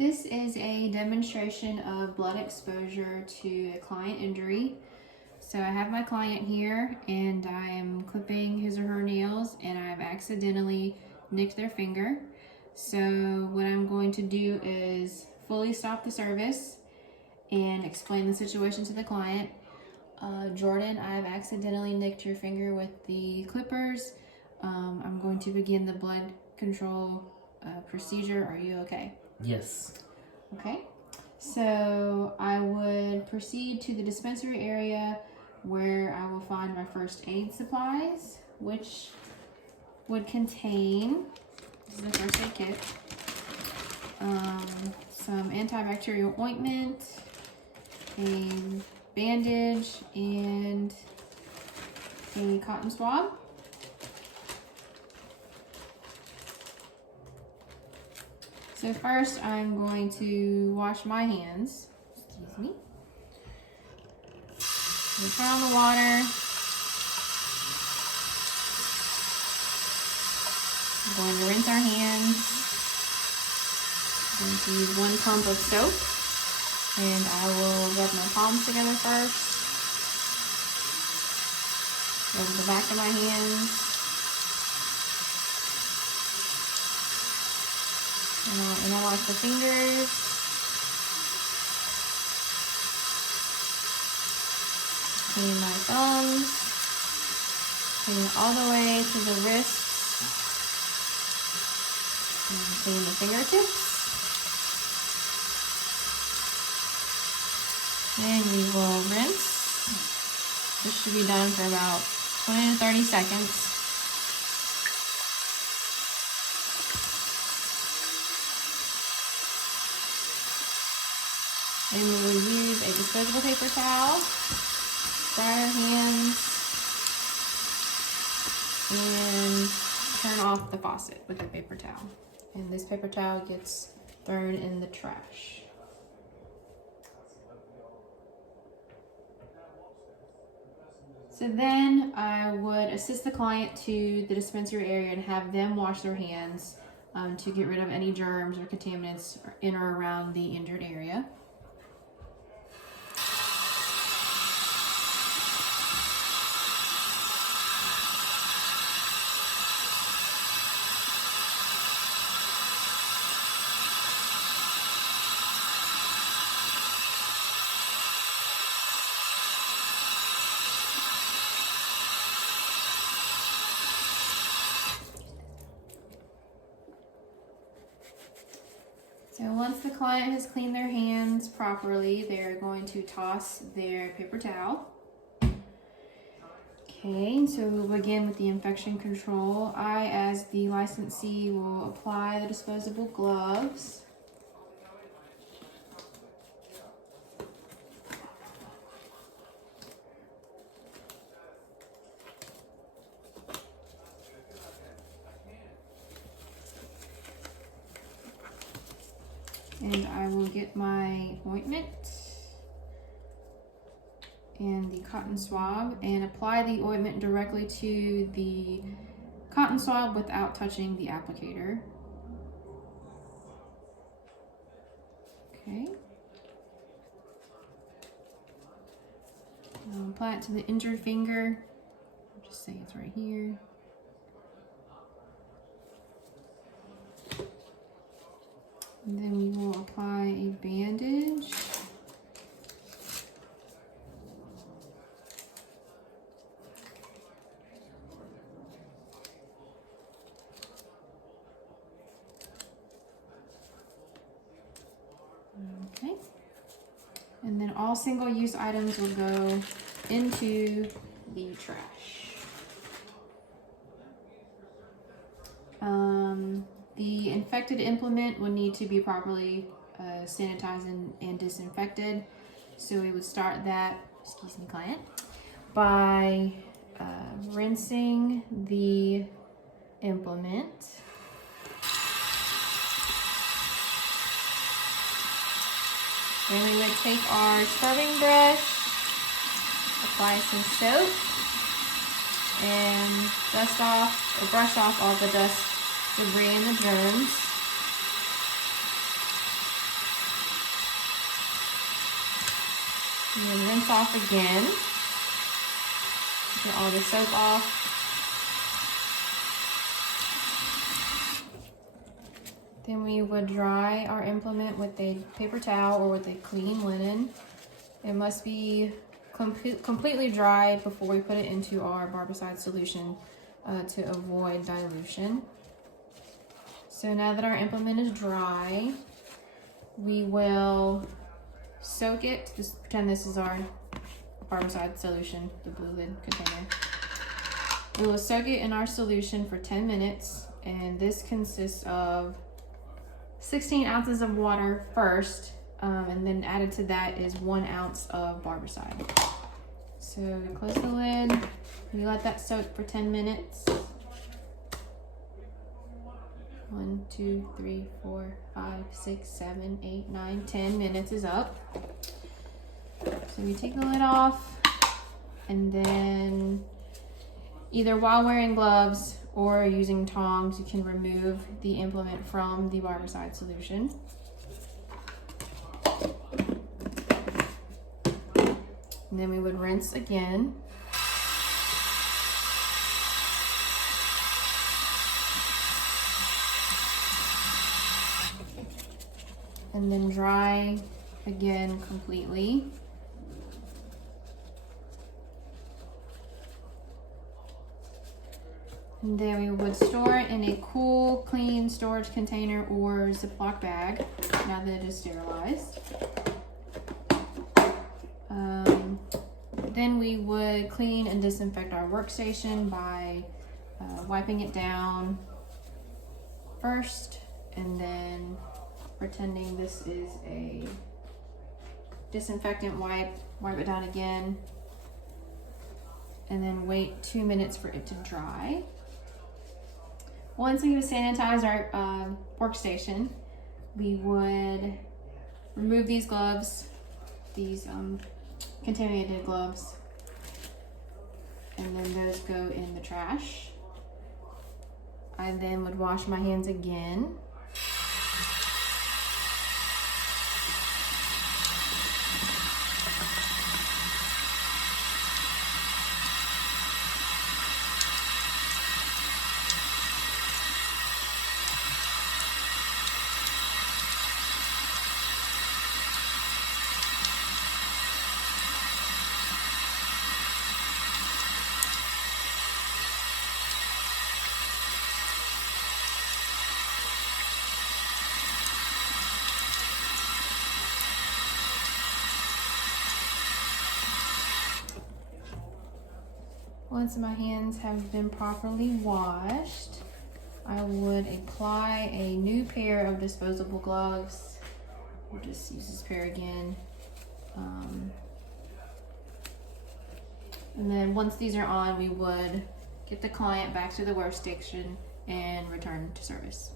This is a demonstration of blood exposure to a client injury. So I have my client here and I am clipping his or her nails and I've accidentally nicked their finger. So what I'm going to do is fully stop the service and explain the situation to the client. Jordan, I've accidentally nicked your finger with the clippers. I'm going to begin the blood control procedure. Are you okay? Yes. Okay, so I would proceed to the dispensary area where I will find my first aid supplies, which would contain, this is the first aid kit, some antibacterial ointment, a bandage, and a cotton swab. So first I'm going to wash my hands. Excuse me. We turn on the water. I'm going to rinse our hands. I'm going to use 1 pump of soap. And I will rub my palms together first. Over the back of my hands. And I'll interlock the fingers. Clean my thumbs. Clean all the way to the wrists. And clean the fingertips. And we will rinse. This should be done for about 20 to 30 seconds. And we will use a disposable paper towel, dry our hands, and turn off the faucet with the paper towel. And this paper towel gets thrown in the trash. So then I would assist the client to the dispensary area and have them wash their hands to get rid of any germs or contaminants in or around the injured area. So once the client has cleaned their hands properly, they're going to toss their paper towel. Okay, so we'll begin with the infection control. I, as the licensee, will apply the disposable gloves. And I will get my ointment and the cotton swab and apply the ointment directly to the cotton swab without touching the applicator. Okay. I'll apply it to the injured finger. I'll just say it's right here. And then we will apply a bandage. Okay. And then all single-use items will go into the trash. The infected implement would need to be properly sanitized and disinfected. So we would start that, excuse me, client, by rinsing the implement. Then we would take our scrubbing brush, apply some soap, and dust off or brush off all the dust, debris, and the germs. And then rinse off again. Get all the soap off. Then we would dry our implement with a paper towel or with a clean linen. It must be completely dried before we put it into our barbicide solution to avoid dilution. So now that our implement is dry, we will soak it. Just pretend this is our barbicide solution, the blue lid container. We will soak it in our solution for 10 minutes, and this consists of 16 ounces of water first, and then added to that is 1 ounce of barbicide. So we close the lid, we let that soak for 10 minutes. 1, 2, 3, 4, 5, 6, 7, 8, 9, 10 minutes is up. So we take the lid off, and then either while wearing gloves or using tongs, you can remove the implement from the barbicide solution. And then we would rinse again. And then dry again completely. And then we would store it in a cool, clean storage container or Ziploc bag now that it is sterilized. Then we would clean and disinfect our workstation by wiping it down first, and then pretending this is a disinfectant wipe it down again, and then wait 2 minutes for it to dry. Once we sanitize our workstation, we would remove these gloves, these contaminated gloves, and then those go in the trash. I then would wash my hands again. Once my hands have been properly washed, I would apply a new pair of disposable gloves. We'll just use this pair again. And then once these are on, we would get the client back to the workstation and return to service.